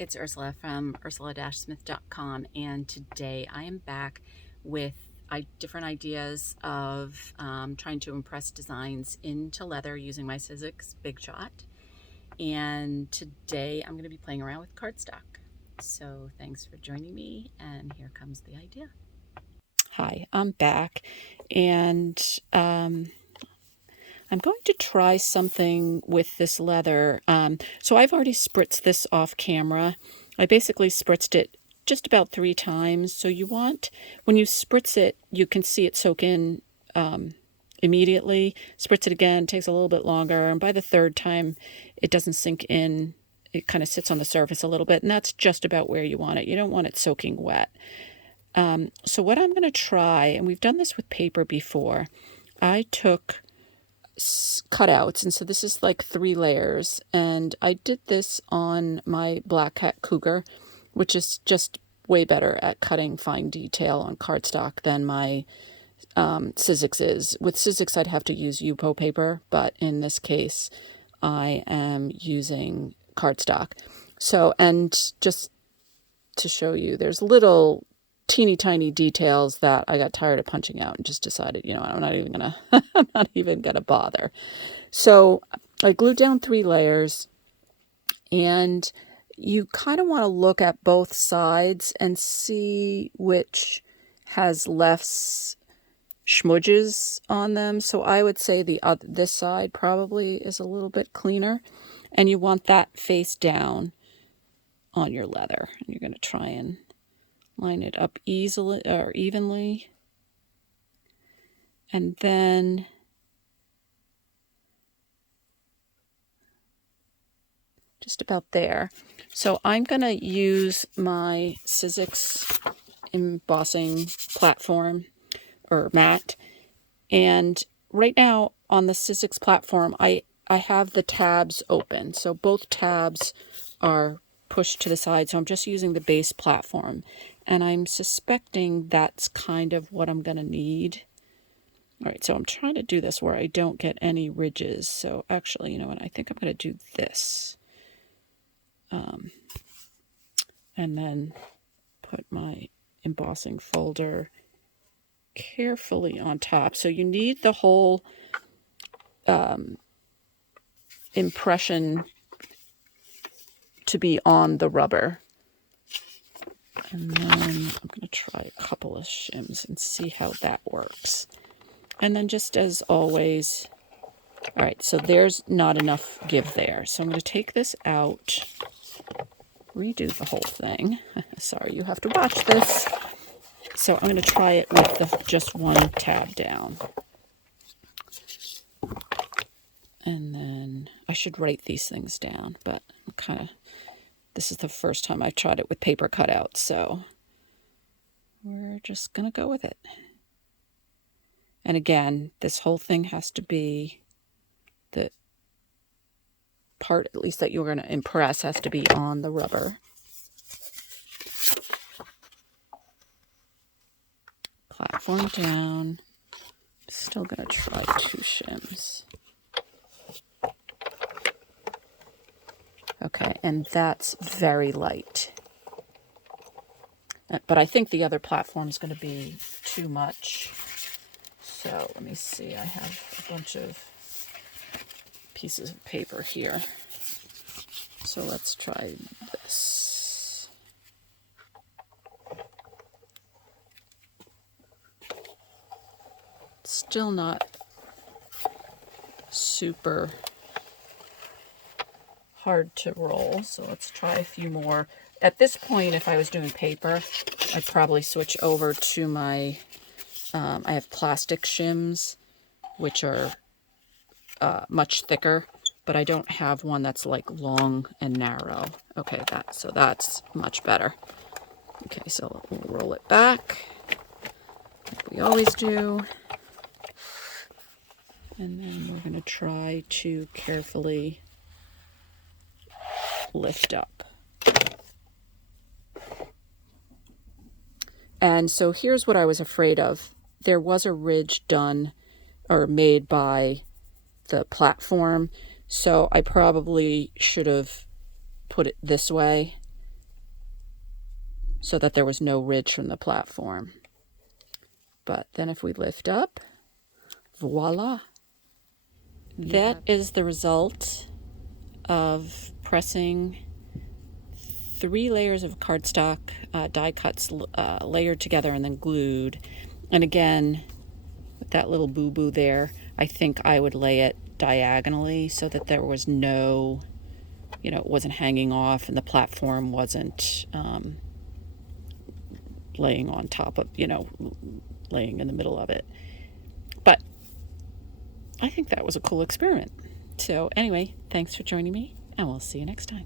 it's Ursula from ursula-smith.com, and today I am back with different ideas of trying to impress designs into leather using my Sizzix Big Shot. And today I'm going to be playing around with cardstock. So thanks for joining me, and here comes the idea. Hi, I'm back, and I'm going to try something with this leather. So I've already spritzed this off camera. I basically spritzed it just about 3 times. So you want, when you spritz it, you can see it soak in immediately. Spritz it again, takes a little bit longer. And by the 3rd time, it doesn't sink in. It kind of sits on the surface a little bit. And that's just about where you want it. You don't want it soaking wet. So what I'm going to try, and we've done this with paper before, I took cutouts, and so this is like 3 layers, and I did this on my Black Cat Cougar, which is just way better at cutting fine detail on cardstock than my Sizzix is. With Sizzix I'd have to use Yupo paper, but in this case I am using cardstock. So, and just to show you, there's little teeny tiny details that I got tired of punching out and just decided, you know, I'm not even gonna bother. So I glued down 3 layers, and you kind of want to look at both sides and see which has less schmudges on them. So I would say this side probably is a little bit cleaner, and you want that face down on your leather. And you're going to try and line it up easily or evenly, and then just about there. So I'm going to use my Sizzix embossing platform or mat, and right now on the Sizzix platform I have the tabs open, so both tabs are pushed to the side, so I'm just using the base platform, and I'm suspecting that's kind of what I'm going to need. All right, so I'm trying to do this where I don't get any ridges. So actually, you know what, I think I'm going to do this. And then put my embossing folder carefully on top. So you need the whole impression to be on the rubber. And then I'm going to try a couple of shims and see how that works. And then just as always, all right, so there's not enough give there. So I'm going to take this out, redo the whole thing. Sorry, you have to watch this. So I'm going to try it with just 1 tab down. And then I should write these things down, but this is the first time I've tried it with paper cutouts, so we're just going to go with it. And again, this whole thing has to be, the part at least that you're going to impress has to be on the rubber. Platform down. Still going to try 2 shims. Okay, and that's very light. But I think the other platform is going to be too much. So let me see, I have a bunch of pieces of paper here. So let's try this. Still not super hard to roll, so let's try a few more. At this point, if I was doing paper, I'd probably switch over to my I have plastic shims, which are much thicker, but I don't have one that's like long and narrow. Okay, so that's much better. Okay, so we'll roll it back like we always do. And then we're going to try to carefully lift up. And so here's what I was afraid of. There was a ridge done or made by the platform, so I probably should have put it this way so that there was no ridge from the platform. But then if we lift up, voila. That is the result of pressing 3 layers of cardstock die cuts layered together and then glued. And again, with that little boo-boo there, I think I would lay it diagonally so that there was no, it wasn't hanging off and the platform wasn't laying on top of, laying in the middle of it. But I think that was a cool experiment. So anyway, thanks for joining me, and we'll see you next time.